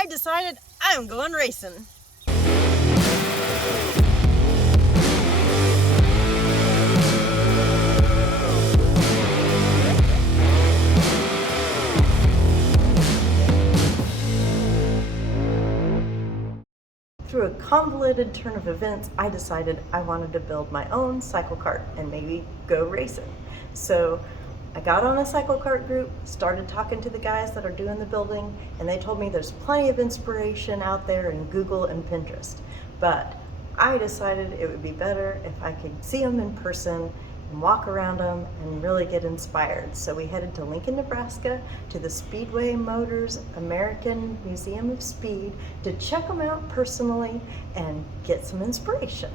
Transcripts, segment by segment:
I decided I'm going racing. Through a convoluted turn of events, I decided I wanted to build my own cycle cart and maybe go racing. So I got on a cycle cart group, started talking to the guys that are doing the building, and they told me there's plenty of inspiration out there in Google and Pinterest. But I decided it would be better if I could see them in person and walk around them and really get inspired. So we headed to Lincoln, Nebraska to the Speedway Motors American Museum of Speed to check them out personally and get some inspiration.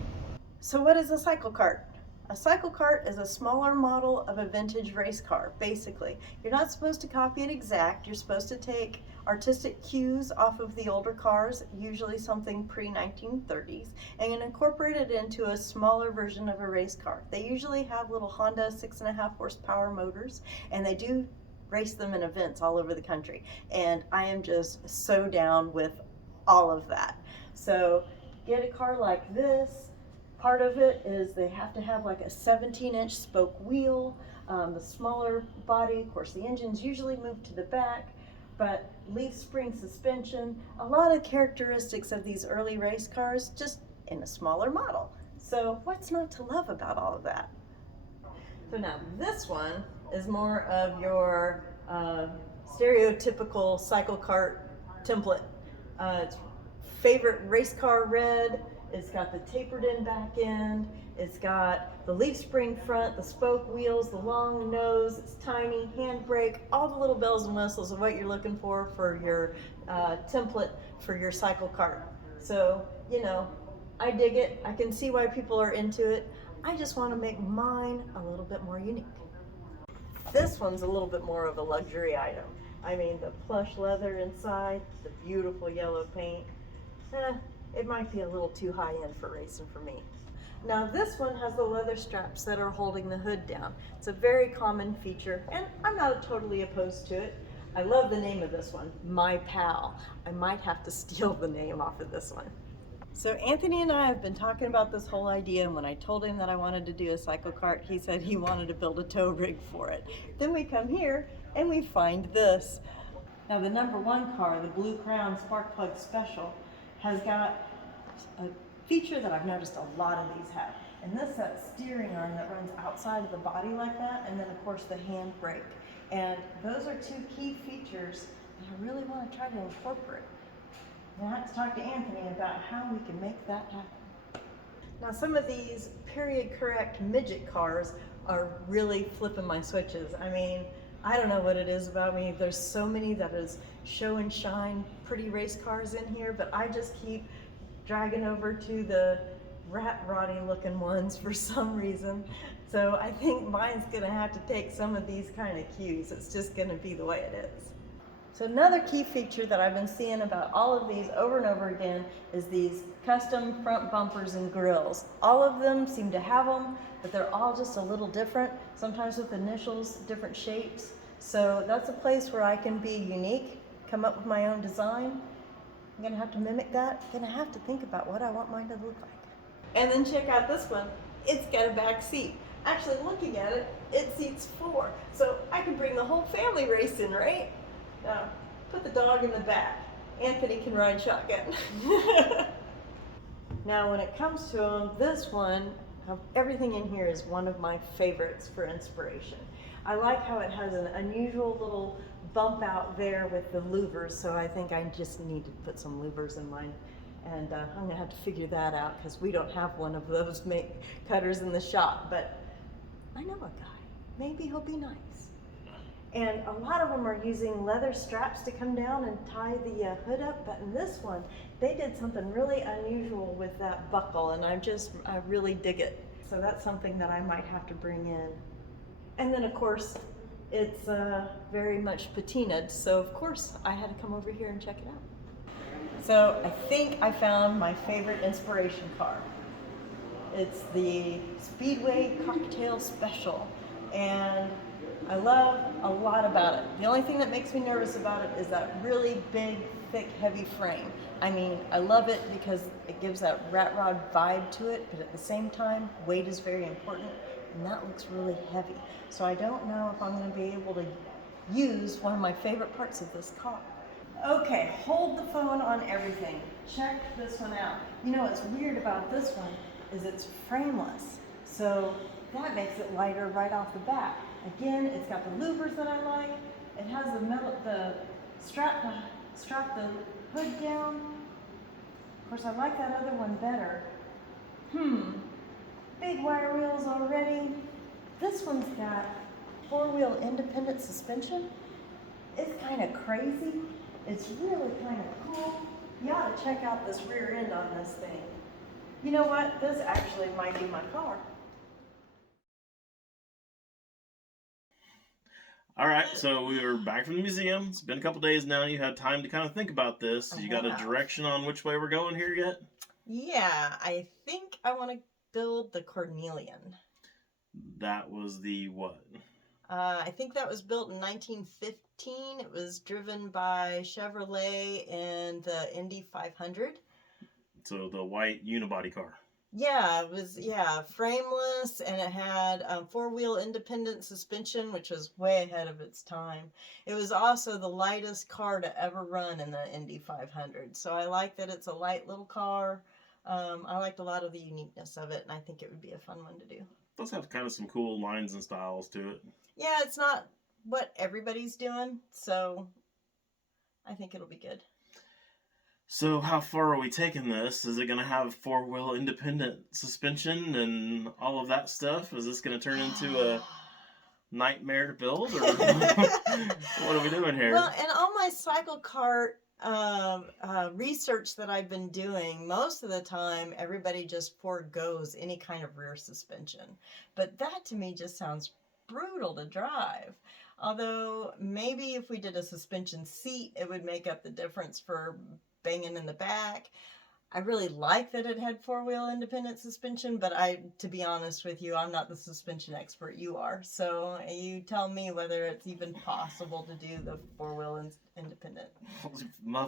So what is a cycle cart? A cycle cart is a smaller model of a vintage race car, basically. You're not supposed to copy it exact. You're supposed to take artistic cues off of the older cars, usually something pre-1930s, and incorporate it into a smaller version of a race car. They usually have little Honda 6.5 horsepower motors, and they do race them in events all over the country. And I am just so down with all of that. So get a car like this. Part of it is they have to have like a 17-inch spoke wheel, the smaller body. Of course, the engine's usually moved to the back, but leaf spring suspension, a lot of characteristics of these early race cars, just in a smaller model. So what's not to love about all of that? So now this one is more of your stereotypical cycle cart template. It's favorite race car red. It's got the tapered in back end. It's got the leaf spring front, the spoke wheels, the long nose. It's tiny, handbrake, all the little bells and whistles of what you're looking for your template for your cycle cart. So, you know, I dig it. I can see why people are into it. I just want to make mine a little bit more unique. This one's a little bit more of a luxury item. I mean, the plush leather inside, the beautiful yellow paint. It might be a little too high end for racing for me. Now this one has the leather straps that are holding the hood down. It's a very common feature, and I'm not totally opposed to it. I love the name of this one, My Pal. I might have to steal the name off of this one. So Anthony and I have been talking about this whole idea, and when I told him that I wanted to do a cycle cart, he said he wanted to build a tow rig for it. Then we come here and we find this. Now the #1 car, the Blue Crown Spark Plug Special, has got a feature that I've noticed a lot of these have. And this is that steering arm that runs outside of the body like that, and then of course the hand brake. And those are two key features that I really want to try to incorporate. And I have to talk to Anthony about how we can make that happen. Now some of these period correct midget cars are really flipping my switches. I mean, I don't know what it is about me. There's so many that is show and shine pretty race cars in here, but I just keep dragging over to the rat roddy looking ones for some reason. So I think mine's gonna have to take some of these kind of cues. It's just gonna be the way it is. So another key feature that I've been seeing about all of these over and over again is these custom front bumpers and grills. All of them seem to have them, but they're all just a little different, sometimes with initials, different shapes. So that's a place where I can be unique, come up with my own design. I'm gonna have to mimic that. I'm gonna have to think about what I want mine to look like. And then check out this one. It's got a back seat. Actually, looking at it, it seats 4. So I can bring the whole family racing, right? Now, put the dog in the back. Anthony can ride shotgun. Now, when it comes to them, this one, everything in here is one of my favorites for inspiration. I like how it has an unusual little bump out there with the louvers, so I think I just need to put some louvers in mine. And I'm gonna have to figure that out because we don't have one of those cutters in the shop, but I know a guy. Maybe he'll be nice. And a lot of them are using leather straps to come down and tie the hood up, but in this one, they did something really unusual with that buckle, and I really dig it. So that's something that I might have to bring in. And then of course, it's very much patinaed, so of course I had to come over here and check it out. So I think I found my favorite inspiration car. It's the Speedway Cocktail Special. And I love a lot about it. The only thing that makes me nervous about it is that really big, thick, heavy frame. I mean, I love it because it gives that rat rod vibe to it, but at the same time, weight is very important, and that looks really heavy. So I don't know if I'm going to be able to use one of my favorite parts of this car. Okay, hold the phone on everything. Check this one out. You know what's weird about this one is it's frameless. So that makes it lighter right off the bat. Again, it's got the louvers that I like. It has the strap the hood down. Of course, I like that other one better. Big wire wheels already. This one's got four-wheel independent suspension. It's kind of crazy. It's really kind of cool. You ought to check out this rear end on this thing. You know what? This actually might be my car. All right, so we were back from the museum. It's been a couple days now. You had time to kind of think about this. You got a direction on which way we're going here yet? Yeah, I think I want to build the Cornelian. That was the what? I think that was built in 1915. It was driven by Chevrolet in the Indy 500. So the white unibody car. Yeah, it was, frameless, and it had four-wheel independent suspension, which was way ahead of its time. It was also the lightest car to ever run in the Indy 500. So I like that it's a light little car. I liked a lot of the uniqueness of it, and I think it would be a fun one to do. It does have kind of some cool lines and styles to it. Yeah, it's not what everybody's doing, so I think it'll be good. So how far are we taking this? Is it going to have four-wheel independent suspension and all of that stuff? Is this going to turn into a nightmare to build? Or what are we doing here? Well, and all my cycle cart research that I've been doing, most of the time, everybody just forgoes any kind of rear suspension. But that to me just sounds brutal to drive. Although maybe if we did a suspension seat, it would make up the difference for banging in the back. I really like that it had four-wheel independent suspension, but to be honest with you, I'm not the suspension expert. You are. So you tell me whether it's even possible to do the four-wheel independent.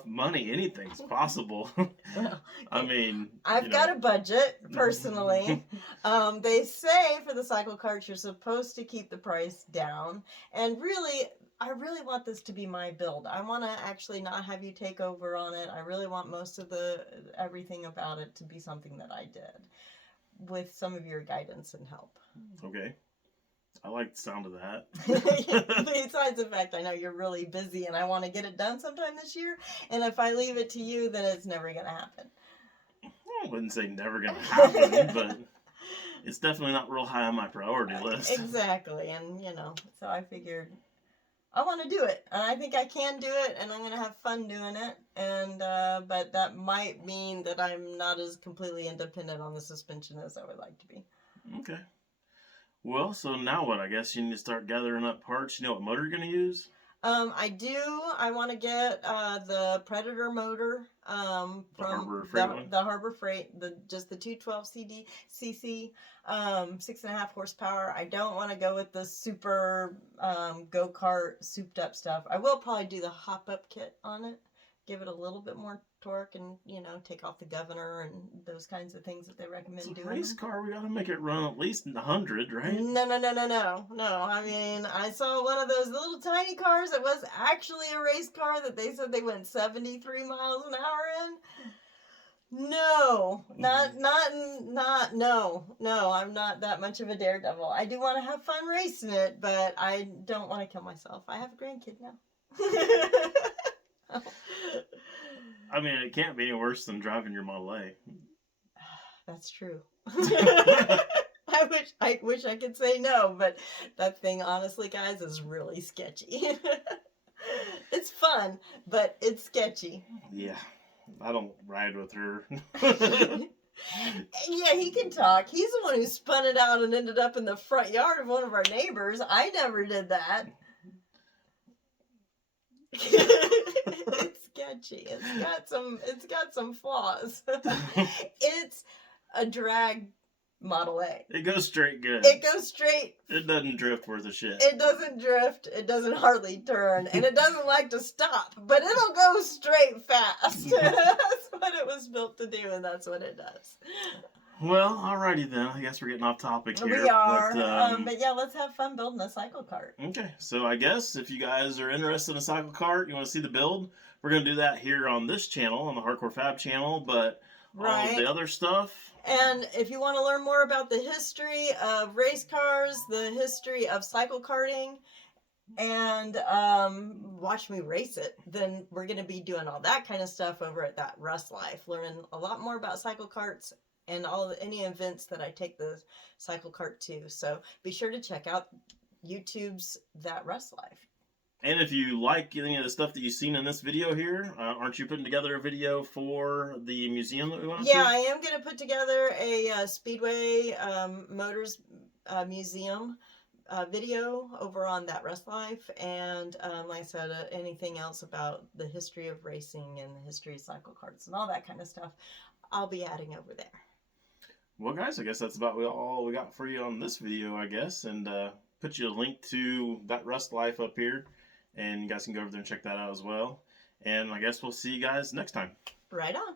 Money, anything's possible. Well, I mean, I've got a budget, personally. They say for the cycle carts, you're supposed to keep the price down. And really, I really want this to be my build. I want to actually not have you take over on it. I really want most of everything about it to be something that I did with some of your guidance and help. Okay. I like the sound of that. Besides the fact I know you're really busy and I want to get it done sometime this year. And if I leave it to you, then it's never going to happen. I wouldn't say never going to happen, but it's definitely not real high on my priority list. Exactly. And, so I figured I want to do it, and I think I can do it, and I'm going to have fun doing it, and but that might mean that I'm not as completely independent on the suspension as I would like to be. Okay. Well, so now what? I guess you need to start gathering up parts. You know what motor you're going to use? I do. I want to get the Predator motor from Harbor Freight one? The Harbor Freight, just the 212 cc, 6.5 horsepower. I don't want to go with the super go-kart souped up stuff. I will probably do the hop-up kit on it, give it a little bit more torque, and take off the governor and those kinds of things that they recommend doing. It's a race car. We got to make it run at least 100, right? No. I mean, I saw one of those little tiny cars that was actually a race car that they said they went 73 miles an hour in. No, no, I'm not that much of a daredevil. I do want to have fun racing it, but I don't want to kill myself. I have a grandkid now. I mean, it can't be any worse than driving your Model A. That's true. I wish I could say no, but that thing, honestly, guys, is really sketchy. It's fun, but it's sketchy. Yeah, I don't ride with her. Yeah, he can talk. He's the one who spun it out and ended up in the front yard of one of our neighbors. I never did that. It's sketchy. It's got some flaws. It's a drag Model A. It goes straight good. It goes straight. It doesn't drift worth a shit. It doesn't drift. It doesn't hardly turn. And it doesn't like to stop. But it'll go straight fast. That's what it was built to do, and that's what it does. Well, alrighty then. I guess we're getting off topic here. We are. But yeah, let's have fun building a cycle cart. Okay, so I guess if you guys are interested in a cycle cart, you want to see the build, we're going to do that here on this channel, on the Hardcore Fab channel, but all of the other stuff. And if you want to learn more about the history of race cars, the history of cycle karting, and watch me race it, then we're going to be doing all that kind of stuff over at That Rust Life, learning a lot more about cycle carts and any events that I take the cycle cart to. So be sure to check out YouTube's That Rust Life. And if you like any of the stuff that you've seen in this video here, aren't you putting together a video for the museum that we went to? Yeah, I am going to put together a Speedway Motors museum video over on That Rust Life. And like I said, anything else about the history of racing and the history of cycle carts and all that kind of stuff, I'll be adding over there. Well, guys, I guess that's about all we got for you on this video, I guess. And put you a link to That Rust Life up here. And you guys can go over there and check that out as well. And I guess we'll see you guys next time. Right on.